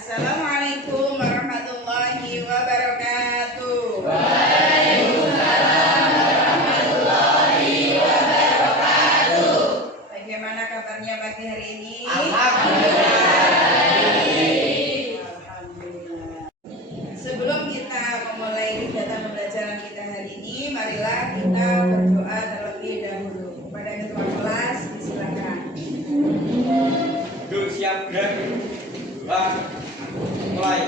Assalamualaikum warahmatullahi wabarakatuh. Waalaikumsalam warahmatullahi wabarakatuh. Bagaimana kabarnya pagi hari ini? Alhamdulillah. Sebelum kita memulai kegiatan pembelajaran kita hari ini, marilah kita berdoa terlebih dahulu. Kepada ketua kelas, silakan. Yuk siap gerak. Doa mulai.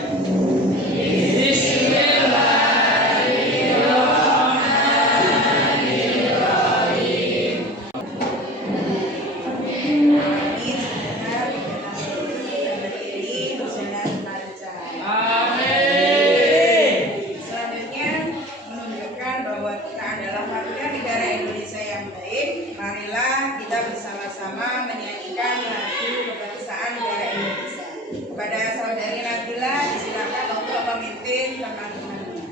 Marilah kita bersama-sama menyanyikan lagu kebangsaan negara Indonesia. Kepada saudari Nabila disilakan untuk memimpin teman-temannya.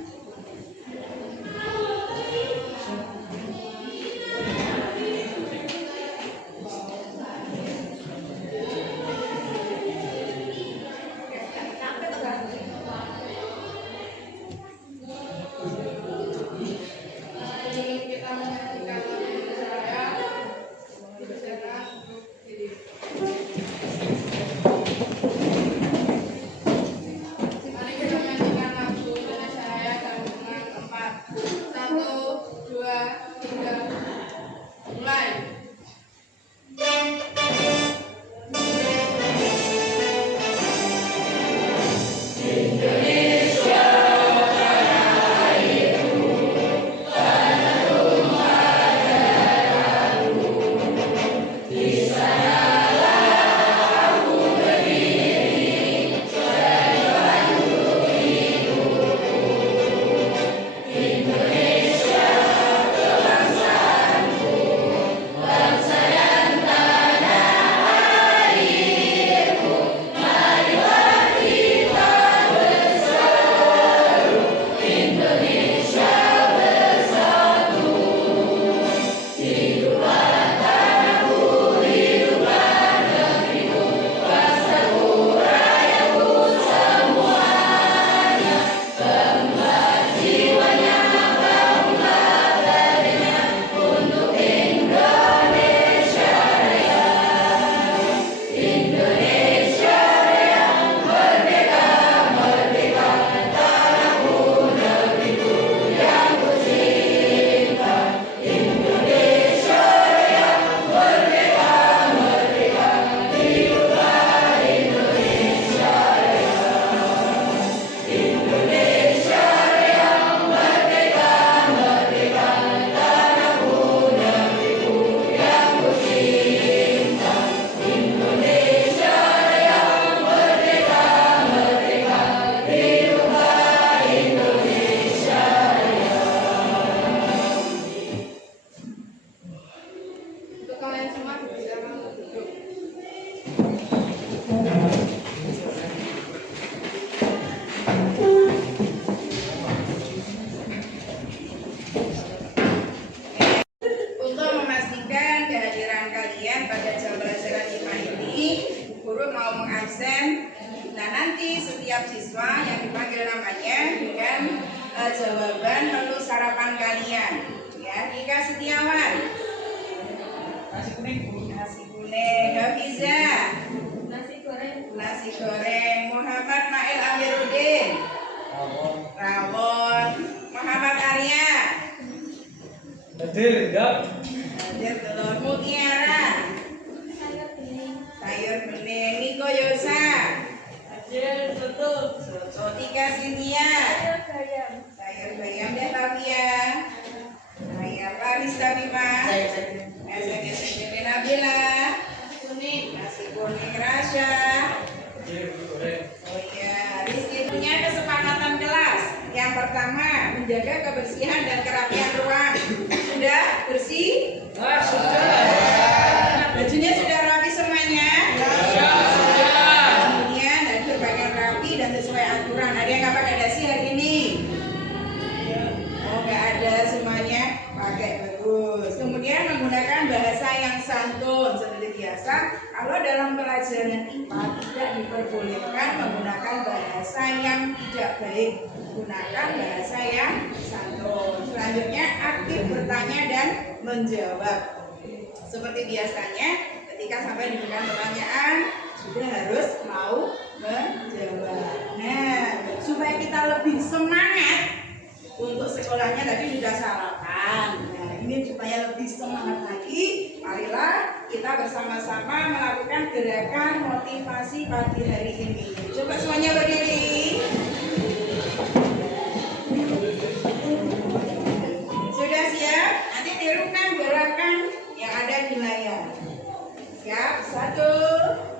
Nah, nanti setiap siswa yang dipanggil namanya dengan jawaban menu sarapan kalian. Ya, Ika Setiawan. Nasi kuning. Hafiza. Nasi goreng. Muhammad Mail Amiruddin. Rawon. Muhammad Arya. Hadir Telur. Mutiara. Sayur bening. Niko Yosa. Tika Cynthia. Sayur bayam. Detavia. Saya Parista Bima. SMP Nabila. Nasi kuning Rasya. Oh iya, Rizky punya kesepakatan kelas. Yang pertama, menjaga kebersihan dan kerapian ruang. Sudah bersih? Sudah. Bajunya sudah rapi semuanya? Kemudian dan berpakaian rapi dan sesuai aturan. Ada yang nggak pakai dasi hari ini? Oh, nggak ada, semuanya pakai bagus. Kemudian menggunakan bahasa yang santun seperti biasa. biasa kalau dalam pelajaran IPA tidak diperbolehkan menggunakan bahasa yang tidak baik, gunakan bahasa yang santun. Selanjutnya aktif bertanya dan menjawab. Seperti biasanya ketika sampai diberikan pertanyaan sudah harus mau menjawab. Nah, supaya kita lebih semangat untuk sekolahnya tadi sudah sarapan. Nah, ini supaya lebih semangat lagi, marilah kita bersama-sama melakukan gerakan motivasi pagi hari ini. Coba semuanya berdiri. Sudah siap? Nanti tirukan gerakan yang ada di layar. Siap? 1.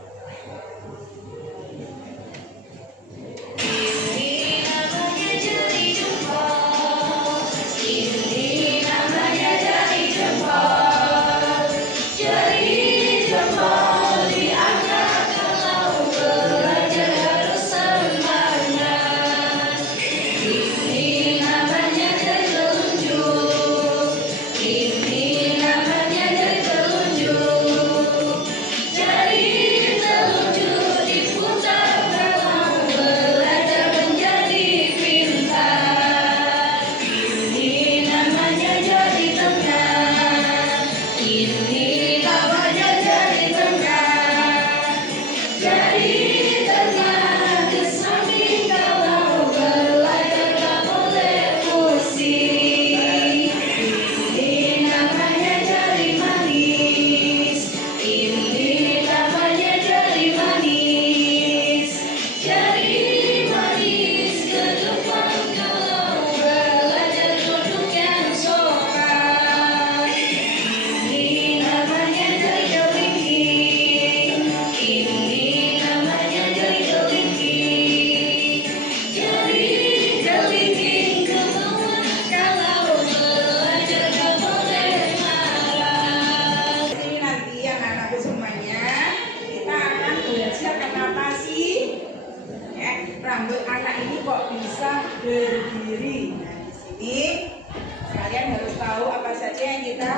Rambut anak ini kok bisa berdiri. Nah, di sini kalian harus tahu apa saja yang kita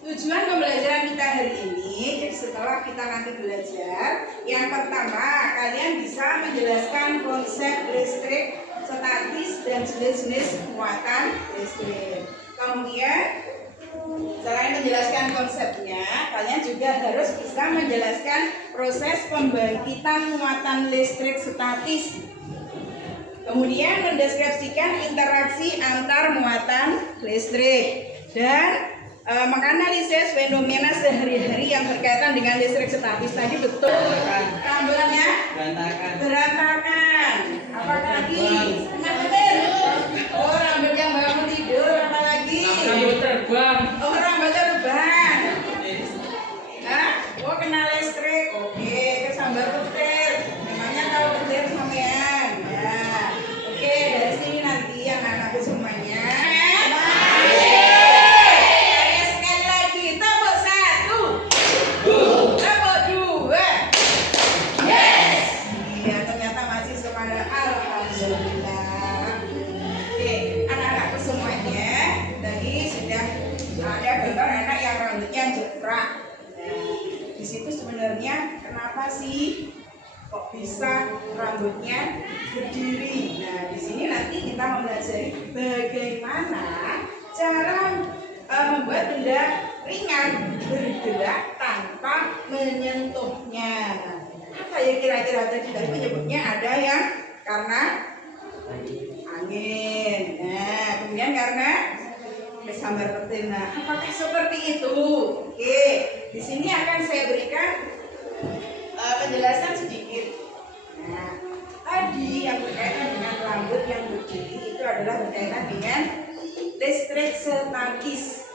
tujuan pembelajaran kita hari ini. Jadi setelah kita nanti belajar, yang pertama kalian bisa menjelaskan konsep listrik statis dan jenis-jenis muatan listrik. Kemudian selain menjelaskan konsepnya, kalian juga harus bisa menjelaskan proses pembangkitan muatan listrik statis. Kemudian mendeskripsikan interaksi antar muatan listrik dan menganalisis fenomena sehari-hari yang berkaitan dengan listrik statis. Tadi betul rambutnya berantakan. Apalagi oh, rambut yang bangun tidur. Apalagi Rambut terbang. oh, rambut terbang. Hah? Oh, kena listrik. Oke, kesambar petir. Memangnya tahu petir sampean? Ya. Oke, dari sini nanti yang anakku semuanya. Sekali lagi, tepuk 1. Tepuk 2. Yes. Iya, ternyata masih semangat. Alhamdulillah. Oke, anak-anakku semuanya, tadi sudah ada gambar anak yang rambutnya jeprak. Nah, di situ sebenarnya kenapa sih kok bisa rambutnya berdiri? Nah, di sini nanti kita mempelajari bagaimana cara membuat benda ringan bergerak tanpa menyentuhnya. Apa ya kira-kira tadi menyebutnya ada yang karena angin. Nah, kemudian karena kesambar petir. Nah, apakah seperti itu? Oke, di sini akan saya berikan penjelasan sedikit. Nah, tadi yang berkaitan dengan rambut yang berdiri itu adalah berkaitan dengan listrik statis.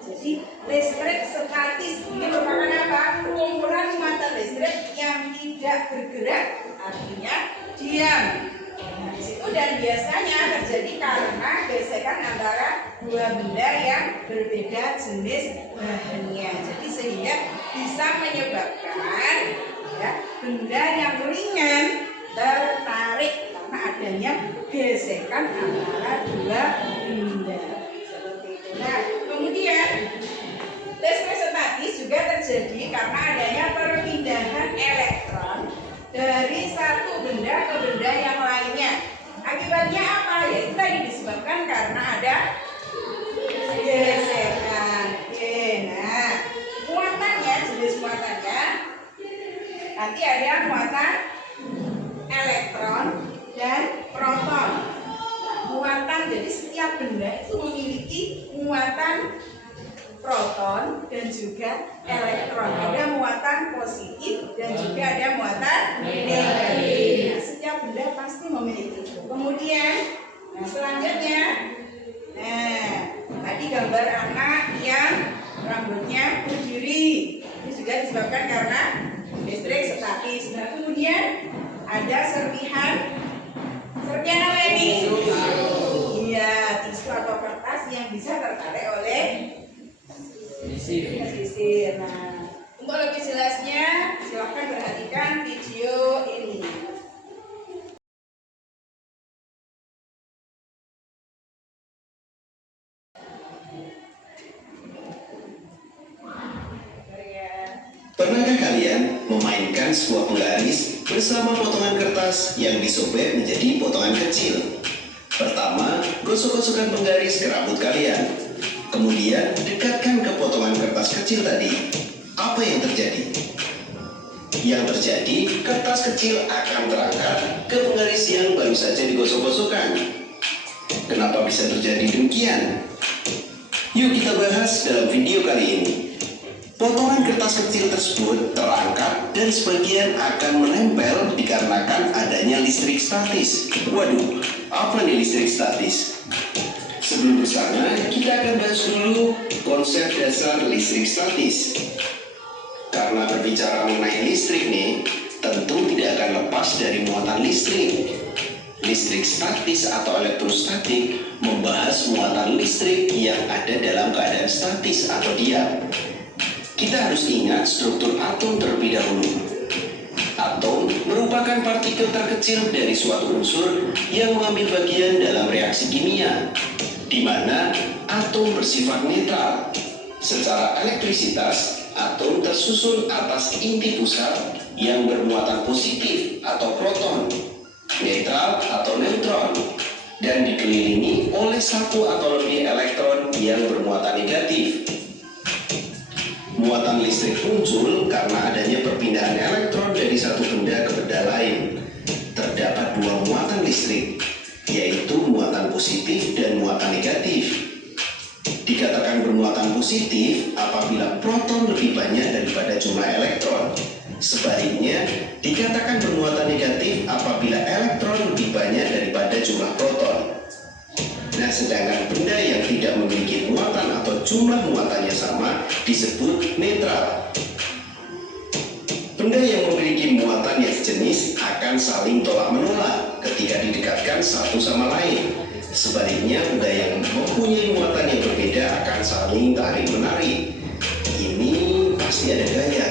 Jadi listrik statis ini merupakan apa? Kumpulan muatan listrik yang tidak bergerak, artinya diam. Nah, di situ dan biasanya terjadi karena gesekan antara dua benda yang berbeda jenis bahannya. Jadi sehingga bisa menyebabkan ya, benda yang ringan tertarik karena adanya gesekan antara dua benda. Seperti itu. Nah, kemudian listrik terjadi karena adanya perpindahan elektron dari satu benda ke benda yang lainnya. Akibatnya apa? Yaitu tadi disebabkan karena ada gesekan. Oke, nah muatannya, jenis muatannya nanti ada muatan elektron dan proton. Muatan, jadi setiap benda itu memiliki muatan proton dan juga elektron. Ada muatan positif dan juga ada muatan negatif. Nah, setiap benda pasti memiliki itu. Kemudian, nah selanjutnya, nah tadi gambar anak yang rambutnya berdiri. Ini juga disebabkan karena listrik statis. Nah kemudian ada serpihan apa ini? Iya, tisu atau kertas yang bisa tertarik oleh sisir. Nah, untuk lebih jelasnya silakan perhatikan video ini. Pernahkah kalian memainkan sebuah penggaris bersama potongan kertas yang disobek menjadi potongan kecil? Pertama, gosok-gosokkan penggaris ke rambut kalian. Kemudian, dekatkan ke potongan kertas kecil tadi. Apa yang terjadi? Yang terjadi, kertas kecil akan terangkat ke penggaris yang baru saja digosok-gosokkan. Kenapa bisa terjadi demikian? Yuk kita bahas dalam video kali ini. Potongan kertas kecil tersebut terangkat dan sebagian akan menempel dikarenakan adanya listrik statis. Waduh, apa nih listrik statis? Sebelum ke sana, kita akan bahas dulu konsep dasar listrik statis. Karena berbicara mengenai listrik nih, tentu tidak akan lepas dari muatan listrik. Listrik statis atau elektrostatik membahas muatan listrik yang ada dalam keadaan statis atau diam. Kita harus ingat struktur atom terlebih dahulu. Atom merupakan partikel terkecil dari suatu unsur yang mengambil bagian dalam reaksi kimia, di mana atom bersifat netral. Secara elektrisitas, atom tersusun atas inti pusat yang bermuatan positif atau proton, netral atau neutron, dan dikelilingi oleh satu atau lebih elektron yang bermuatan negatif. Muatan listrik muncul karena adanya perpindahan elektron dari satu benda ke benda lain. Terdapat dua muatan listrik, yaitu muatan positif dan muatan negatif. Dikatakan bermuatan positif apabila proton lebih banyak daripada jumlah elektron. Sebaliknya, dikatakan bermuatan negatif apabila elektron lebih banyak daripada jumlah proton. Nah, sedangkan benda yang tidak memiliki muatan atau jumlah muatannya sama disebut netral. Benda yang memiliki muatan yang sejenis akan saling tolak-menolak ketika didekatkan satu sama lain. Sebaliknya, benda yang mempunyai muatan yang berbeda akan saling tarik-menarik. Ini pasti ada gaya.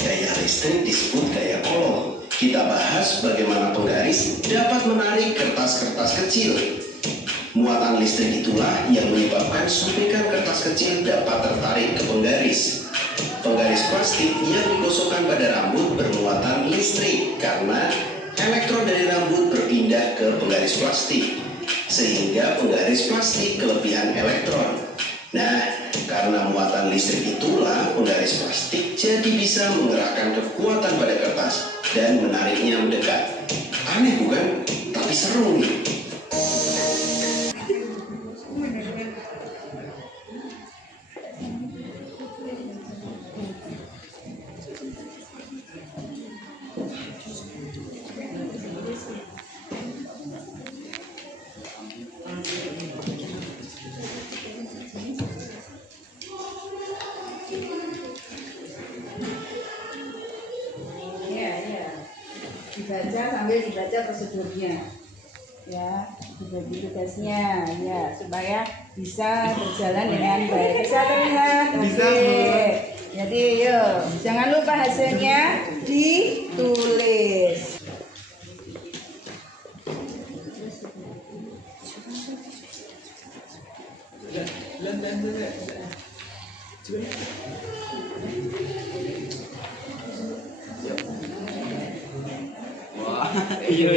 Gaya listrik disebut gaya Coulomb. Kita bahas bagaimana penggaris dapat menarik kertas-kertas kecil. Muatan listrik itulah yang menyebabkan sobekan kertas kecil dapat tertarik ke penggaris. Penggaris plastik yang digosokkan pada rambut bermuatan listrik karena elektron dari rambut berpindah ke penggaris plastik, sehingga penggaris plastik kelebihan elektron. Nah, karena muatan listrik itulah penggaris plastik jadi bisa mengerahkan kekuatan pada kertas dan menariknya mendekat. Aneh bukan? Tapi seru nih. Dibaca sambil dibaca prosedurnya, ya, dibagi tugasnya, ya, supaya bisa berjalan dengan baik. Bisa terlihat? Bisa, Oke. Bu. Jadi yuk, jangan lupa hasilnya ditulis. Wah, iya.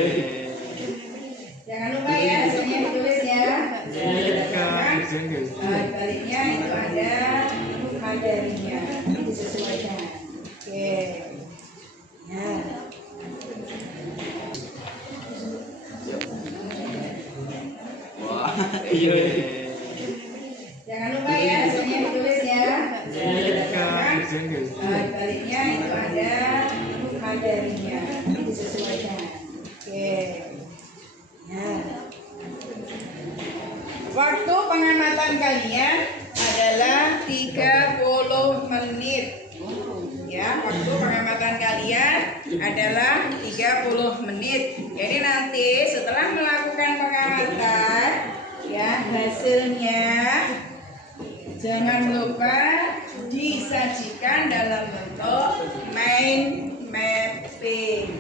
Jangan lupa ya hasilnya ditulis ya. Baliknya itu ada mandarinya. Ini disesuaikan. Oke. Ya. Wah, iya. Jangan lupa ya hasilnya ditulis ya. Baliknya itu ada mandarinya. Ini disesuaikan. Oke. Ya. Waktu pengamatan kalian adalah 30 menit. Ya, waktu pengamatan kalian adalah 30 menit. Jadi nanti setelah melakukan pengamatan, ya hasilnya jangan lupa disajikan dalam bentuk mind mapping.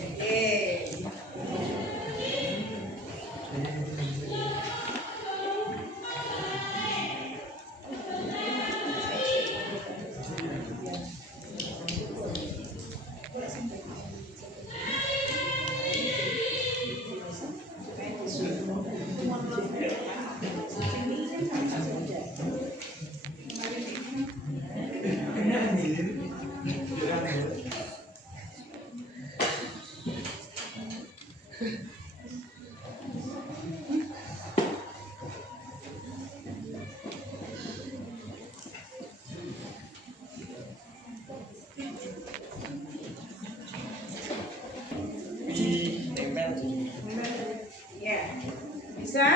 Oke. Ya, bisa?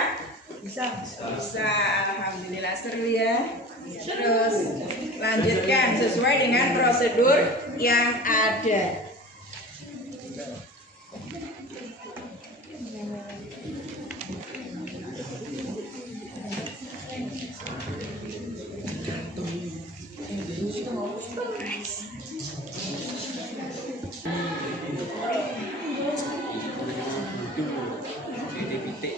Bisa, alhamdulillah seru ya. Terus lanjutkan sesuai dengan prosedur yang ada. Titik-titik.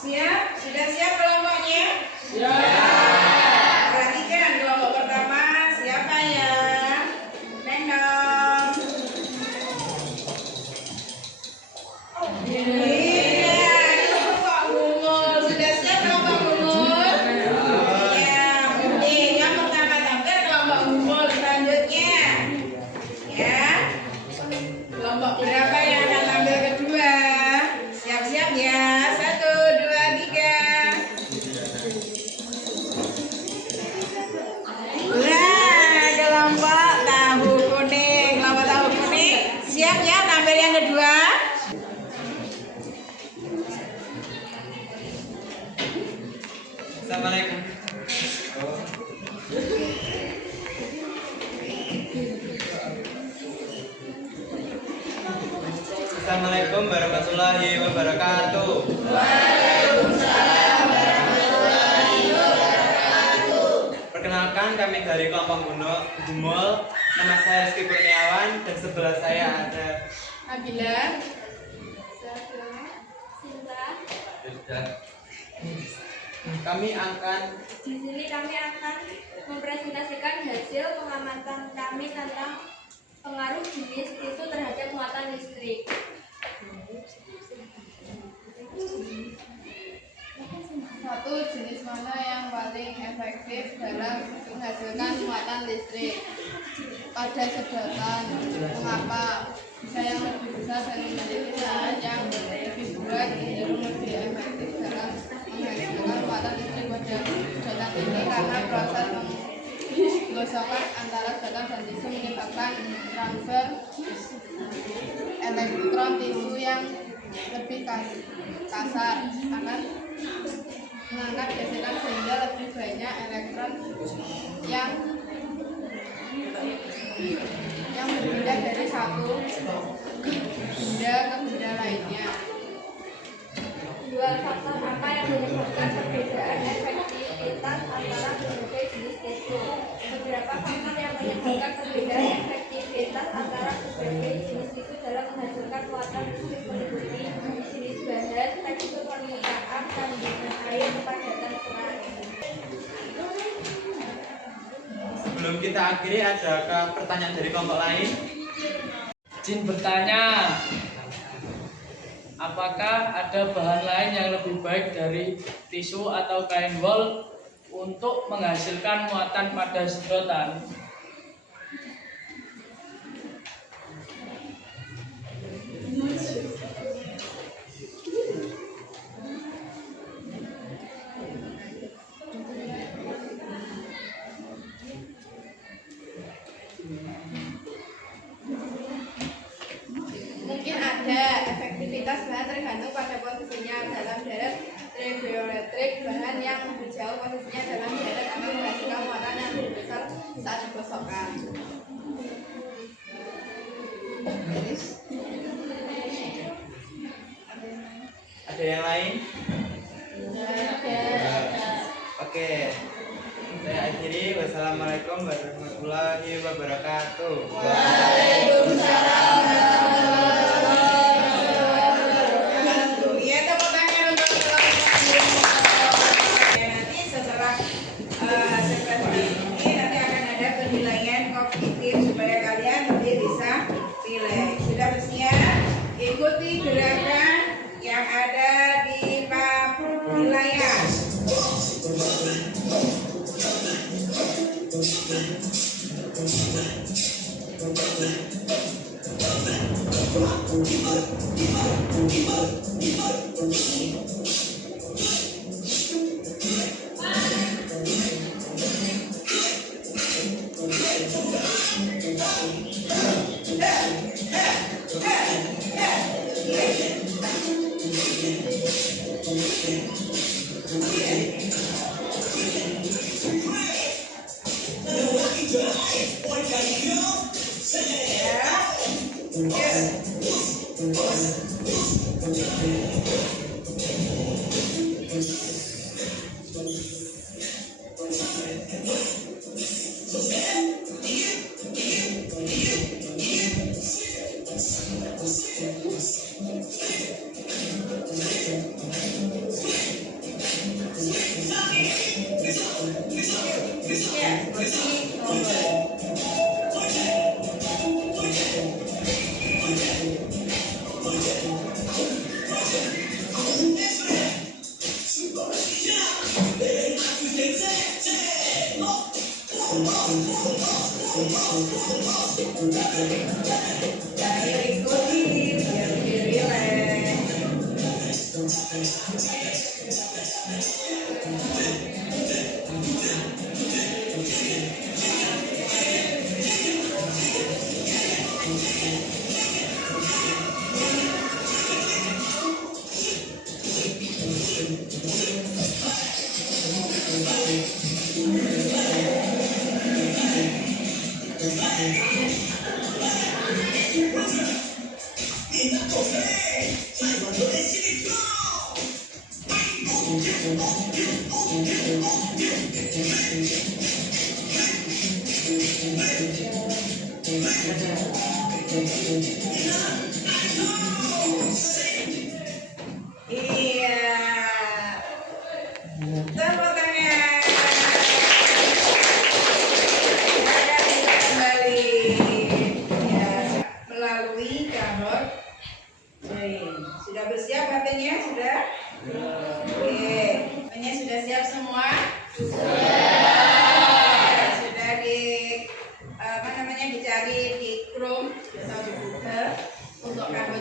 Siap? Sudah siap kelompoknya? Siap. Perhatikan kelompok pertama siapa ya? Neng dong. Iya, kelompok Bungul. Sudah siap kelompok Bungul? Iya, oke. Yang pertama tampil kelompok Bungul. Selanjutnya, ya. Kelompok berapa yang akan tampil kedua? Siap-siap ya. 1, 2, 3. Nah, kelompok tahu kuning. Kelompok tahu kuning. Siap ya tampil yang kedua? Assalamualaikum. Assalamualaikum warahmatullahi wabarakatuh. Perkenalkan, kami dari kelompok Gumul. Nama saya Rizky Kurniawan dan sebelah saya ada Nabila. Kami akan Di sini kami akan mempresentasikan hasil pengamatan kami tentang pengaruh jenis tisu terhadap muatan listrik. Satu, jenis mana yang paling efektif dalam menghasilkan muatan listrik pada sedotan? Mengapa? Bisa yang lebih besar besar dan memiliki tangan yang lebih bulat, cenderung lebih efektif dalam menghasilkan muatan listrik pada sedotan ini karena proses penggosokan antara sedotan dan tisu menyebabkan transfer elektron tisu yang lebih kasar akan mengangkat gesekan sehingga lebih banyak elektron yang berpindah dari satu benda ke benda lainnya. Dua faktor apa yang menyebabkan perbedaan efektivitas antara berbagai jenis tisu? Beberapa faktor yang menyebabkan perbedaan efektivitas antara berbagai jenis tisu dalam menghasilkan muatan listrik meliputi jenis bahan, tekstur permukaan, kandungan air, kepadatan serat. Sebelum kita akhiri, adakah pertanyaan dari kelompok lain? Jin bertanya, apakah ada bahan lain yang lebih baik dari tisu atau kain wol untuk menghasilkan muatan pada sedotan? Mungkin ada efektivitas bahan tergantung pada posisinya dalam deret trigonometrik. Bahan yang lebih jauh posisinya dalam deret akan menghasilkan muatan yang lebih besar saat digosokkan. Ada yang lain? Oke, saya akhiri. Wassalamualaikum warahmatullahi wabarakatuh. Iya, tepuk tangan untuk ya, nanti setelah ini nanti akan ada penilaian kognitif supaya kalian lebih bisa rileks. Sudah bersiap? Ikuti gerakan yang ada di penilaian. Ayo ikuti biar lebih rileks. Iya. Tepuk tangan. Silakan kita kembali ya, melalui jalur Zoom. Sudah bersiap katanya? Sudah? Oke. Katanya sudah siap semua? Sudah di apa namanya dicari di Chrome atau di Google untuk kamu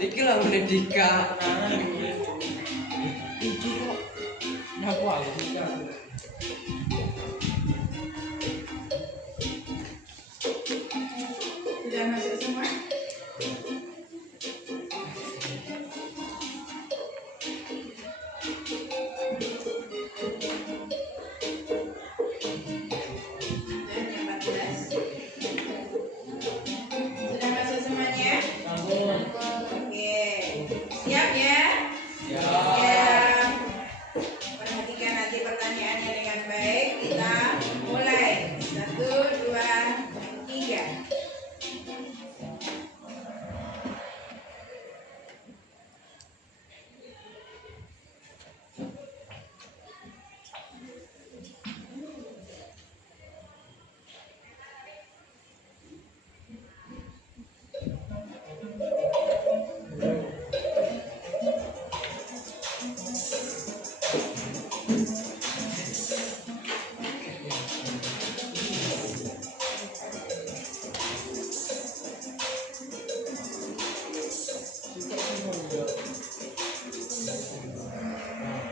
Iki lah pendidikan. Kenapa aku? Sudah masuk semua? Dan yang 14. Sudah masuk semuanya? Oke. Siap ya? Siap. Perhatikan nanti pertanyaannya dengan baik. Kita mulai. 1, 2, 3.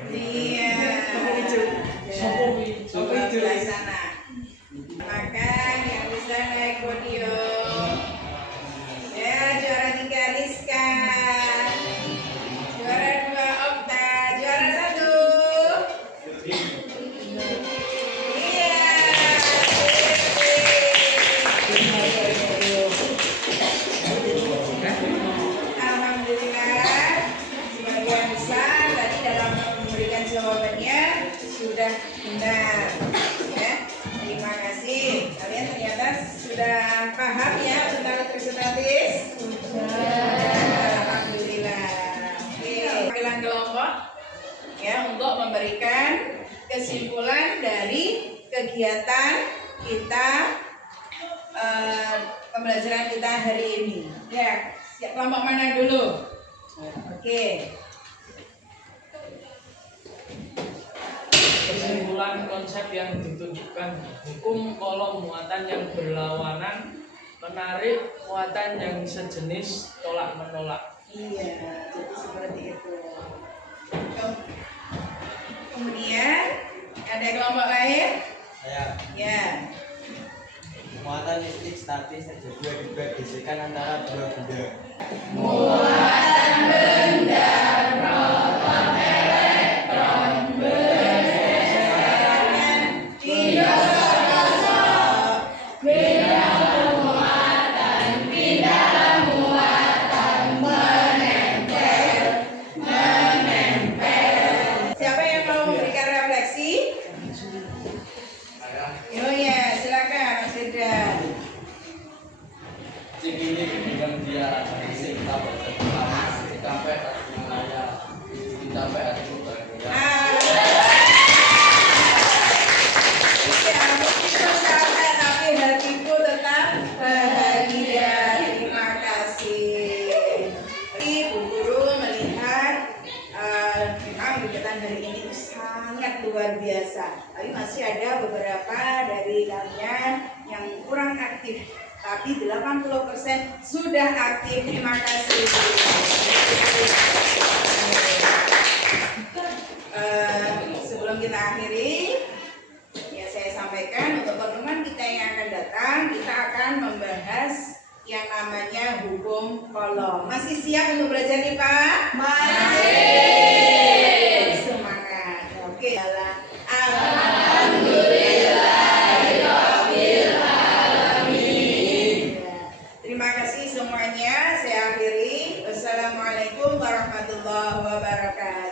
Iya. Coba belah sana. Makan yang bisa naik podium. Ya, juara 3 Rizka. Juara 2 Okta. Juara 1. Iya. Alhamdulillah. Sebagian besar tadi dalam memberikan jawabannya sudah benar. Ya, terima kasih. Kalian ternyata sudah paham ya tentang representatif? Alhamdulillah. Oke, panggilan kelompok ya untuk memberikan kesimpulan dari kegiatan kita pembelajaran kita hari ini. Ya, siap kelompok mana dulu? Oke. Kesimpulan konsep yang ditunjukkan hukum kolom muatan yang berlawanan menarik muatan yang sejenis tolak menolak. Iya, jadi seperti itu. Kemudian ada kelompok lain? Saya Ya. muatan listrik statis terjadi akibat gesekan antara dua benda. Siapa yang mau memberikan refleksi? Oh ya, silakan Mas Firdan. Ini dengan dia sing sampai wilayah sampai Ya, meskipun capek tapi hatiku tetap bahagia. Terima kasih. Ibu Guru melihat memang kegiatan hari ini sangat luar biasa. Tapi masih ada beberapa dari kalian yang kurang aktif. Tapi 80% sudah aktif. Terima kasih. Sebelum kita akhiri, ya saya sampaikan untuk pertemuan kita yang akan datang, kita akan membahas yang namanya hukum kolom. Masih siap untuk belajar nih Pak? Masih. Semangat. Oke. Terima kasih semuanya. Saya akhiri. Wassalamualaikum warahmatullahi wabarakatuh.